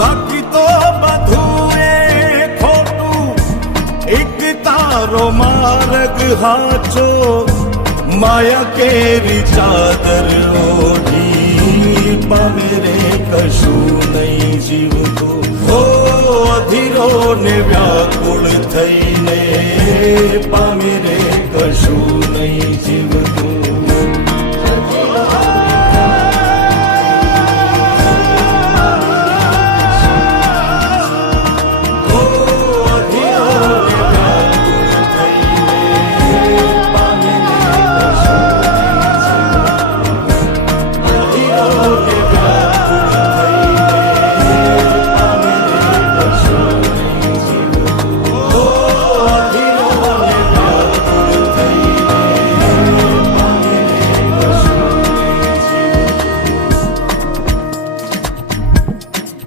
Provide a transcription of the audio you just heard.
બાકી તો બધું એ ખોટું એક તારો માર્ગ હાચો માયા કેરી ચાદર ઓઢી પામે રે કશું નહીં જીવતું હો અધીરો ને વ્યાકુળ થઈને પામે રે કશું નહીં જીવ